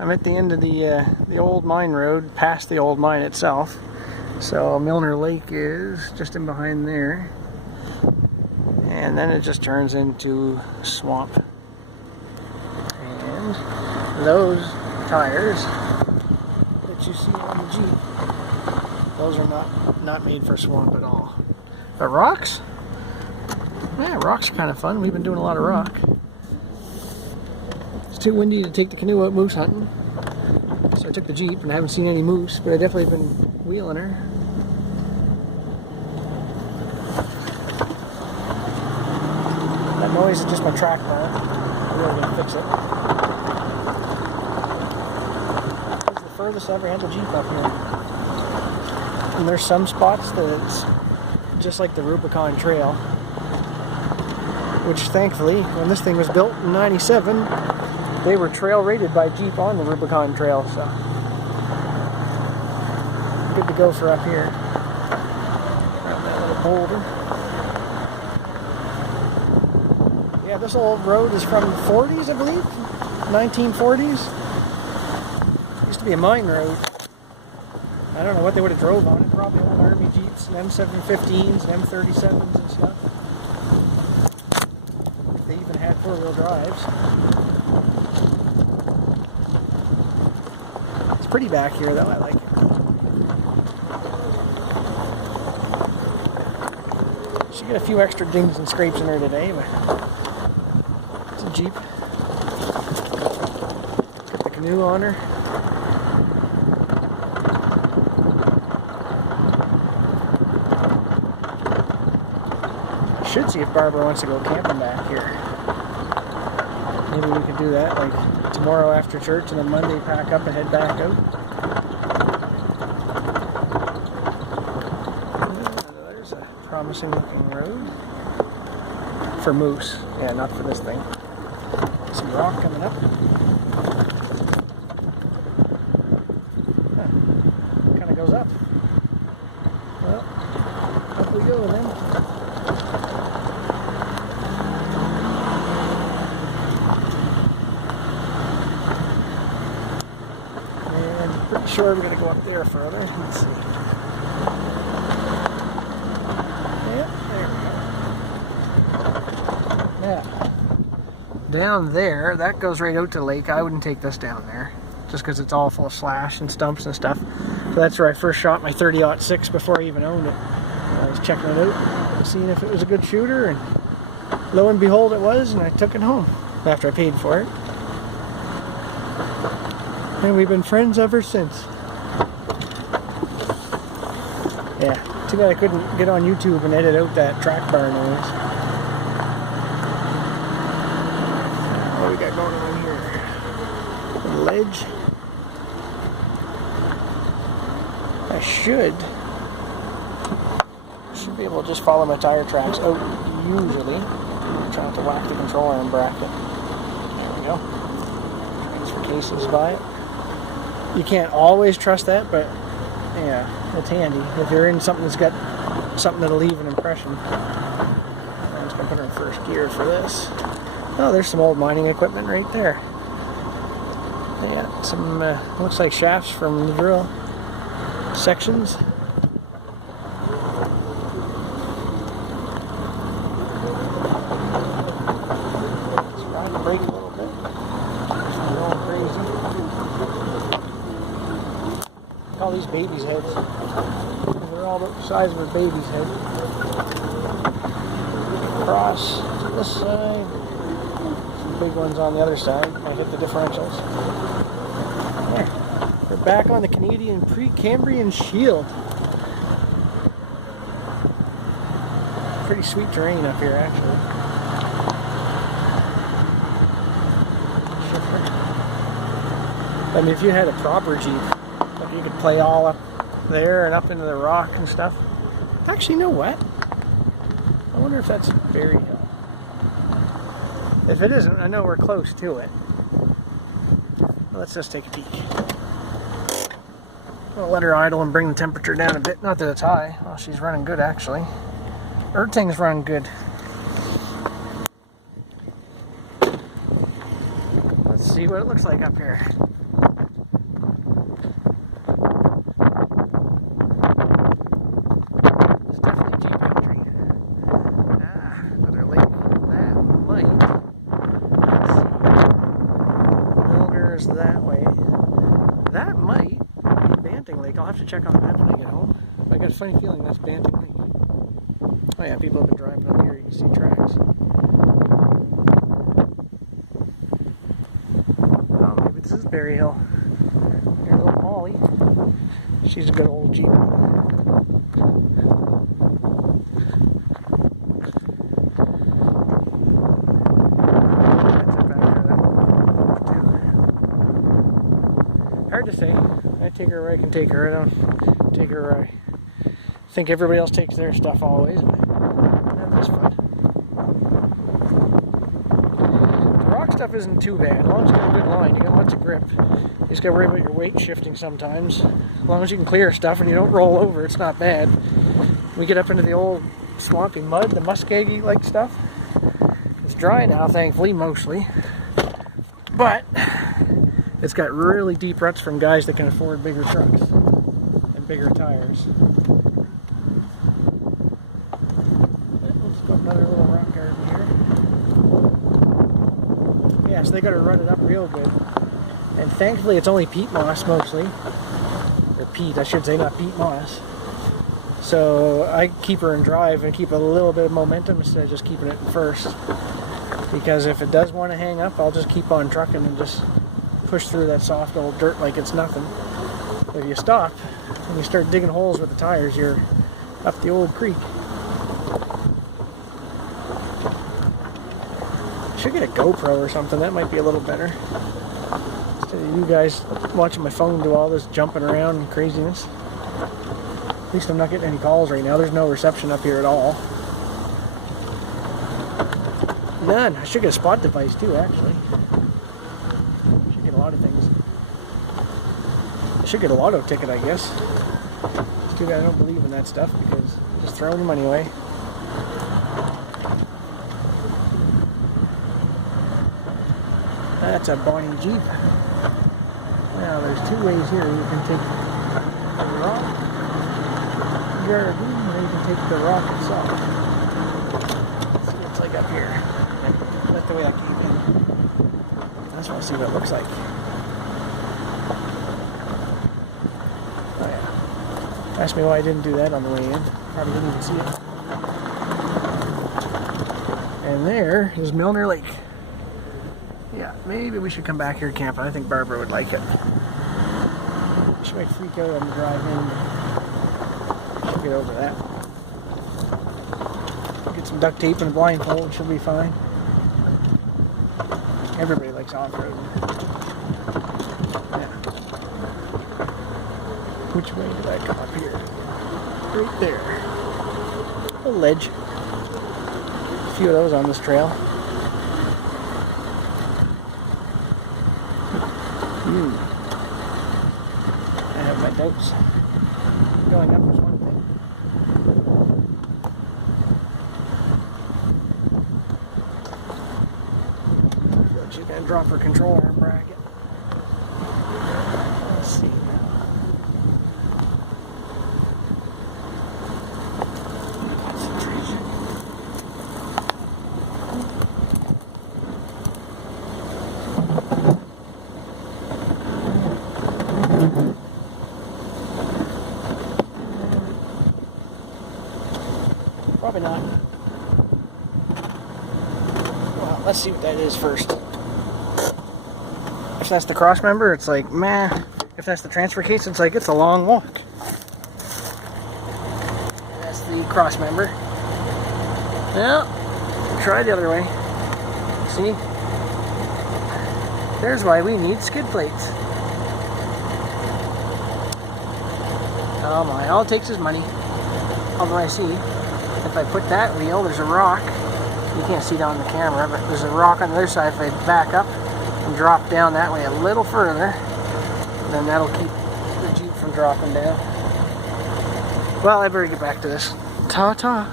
I'm at the end of the old mine road, past the old mine itself. So Milner Lake is just in behind there. And then it just turns into swamp. And those tires that you see on the Jeep, those are not made for swamp at all. But rocks? Yeah, rocks are kind of fun. We've been doing a lot of rock. It's too windy to take the canoe out moose hunting. So I took the Jeep and I haven't seen any moose, but I've definitely been wheeling her. That noise is just my track bar. I'm really going to fix it. This is the furthest I ever had the Jeep up here. And there's some spots that it's just like the Rubicon Trail. Which thankfully, when this thing was built in '97, they were trail rated by Jeep on the Rubicon Trail, so good to go for up here. Got that little boulder. Yeah, this old road is from the 40s, I believe, 1940s. Used to be a mine road. I don't know what they would have drove on it. Probably old Army Jeeps and M715s and M37s and stuff. They even had four-wheel drives. It's pretty back here, though. I like it. She got a few extra dings and scrapes in her today, but it's a Jeep. Got the canoe on her. Should see if Barbara wants to go camping back here. Maybe we could do that, like tomorrow after church, and then Monday pack up and head back out. There's a promising looking road for moose. Yeah, not for this thing. Some rock coming up. Huh. Kind of goes up. Well, up we go then. Pretty sure we're going to go up there further. Let's see. Yep, there we go. Yeah. Down there, that goes right out to the lake. I wouldn't take this down there, just because it's all full of slash and stumps and stuff. So that's where I first shot my 30-06 before I even owned it. I was checking it out, seeing if it was a good shooter, and lo and behold it was, and I took it home after I paid for it. And we've been friends ever since. Yeah, too bad I couldn't get on YouTube and edit out that track bar noise. What do we got going on here? A ledge. I should be able to just follow my tire tracks out usually. I'm trying to whack the control arm bracket. There we go. Transfer cases by it. You can't always trust that, but yeah, it's handy. If you're in something that's got something that'll leave an impression. I'm just going to put her in first gear for this. Oh, there's some old mining equipment right there. They got some, looks like shafts from the drill sections. Let's ride the brake a little bit. Just going crazy. All these babies' heads. They're all the size of a baby's head. Across to this side. Some big ones on the other side. I hit the differentials. There. We're back on the Canadian Precambrian Shield. Pretty sweet terrain up here, actually. I mean, if you had a proper Jeep, you could play all up there and up into the rock and stuff. Actually, you know what? I wonder if that's Berry Hill. If it isn't, I know we're close to it. Let's just take a peek. I'm going to let her idle and bring the temperature down a bit. Not that it's high. Well, she's running good, actually. Everything's running good. Let's see what it looks like up here. tires that way. That might be Banting Lake. I'll have to check on the map when I get home. I got a funny feeling that's Banting Lake. Oh yeah, people have been driving up here. You can see tracks. Oh, maybe this is Berry Hill. There's old Molly. She's a good old Jeep. Hard to say. I take her where I can take her. I don't take her where I think everybody else takes their stuff always. But that's fun. The rock stuff isn't too bad. As long as you got a good line, you got lots of grip. You just got to worry about your weight shifting sometimes. As long as you can clear stuff and you don't roll over, it's not bad. We get up into the old swampy mud, the muskeggy-like stuff. It's dry now, thankfully, mostly. But it's got really deep ruts from guys that can afford bigger trucks and bigger tires. Let's go another little rock garden here. Yeah, so they got to rut it up real good. And thankfully it's only peat moss mostly. Or peat, I should say, not peat moss. So I keep her in drive and keep a little bit of momentum instead of just keeping it in first. Because if it does want to hang up, I'll just keep on trucking and just push through that soft old dirt like it's nothing. If you stop and you start digging holes with the tires, you're up the old creek. Should get a GoPro or something. That might be a little better. Instead of you guys watching my phone do all this jumping around and craziness. At least I'm not getting any calls right now. There's no reception up here at all. None. I should get a spot device too, actually. Should get a lot of things. I should get a lotto ticket, I guess. It's too bad I don't believe in that stuff because I'm just throwing money away. That's a Bonnie Jeep. Now there's two ways here. You can take the rock garden or you can take the rock itself. Let's see what it's like up here. That's the way I came in. I just want to see what it looks like. Oh yeah. Ask me why I didn't do that on the way in. Probably didn't even see it. And there is Milner Lake. Yeah, maybe we should come back here camping. I think Barbara would like it. She might freak out on the drive in. She'll get over that. Get some duct tape and a blindfold. She'll be fine. Everybody likes off-road. Yeah. Which way did I come up here? Right there. A ledge. A few of those on this trail. I have my doubts. Going up is one thing. She's going to drop her control arm bracket. Let's see now. Concentration. Probably not. Well, let's see what that is first. If that's the cross member, it's like, meh. If that's the transfer case, it's like, it's a long walk. And that's the cross member. Well, try the other way. See? There's why we need skid plates. Oh my, all it takes is money. Although I see, if I put that wheel, there's a rock. You can't see down the camera, but there's a rock on the other side. If I back up and drop down that way a little further, then that'll keep the Jeep from dropping down. Well, I better get back to this. Ta-ta.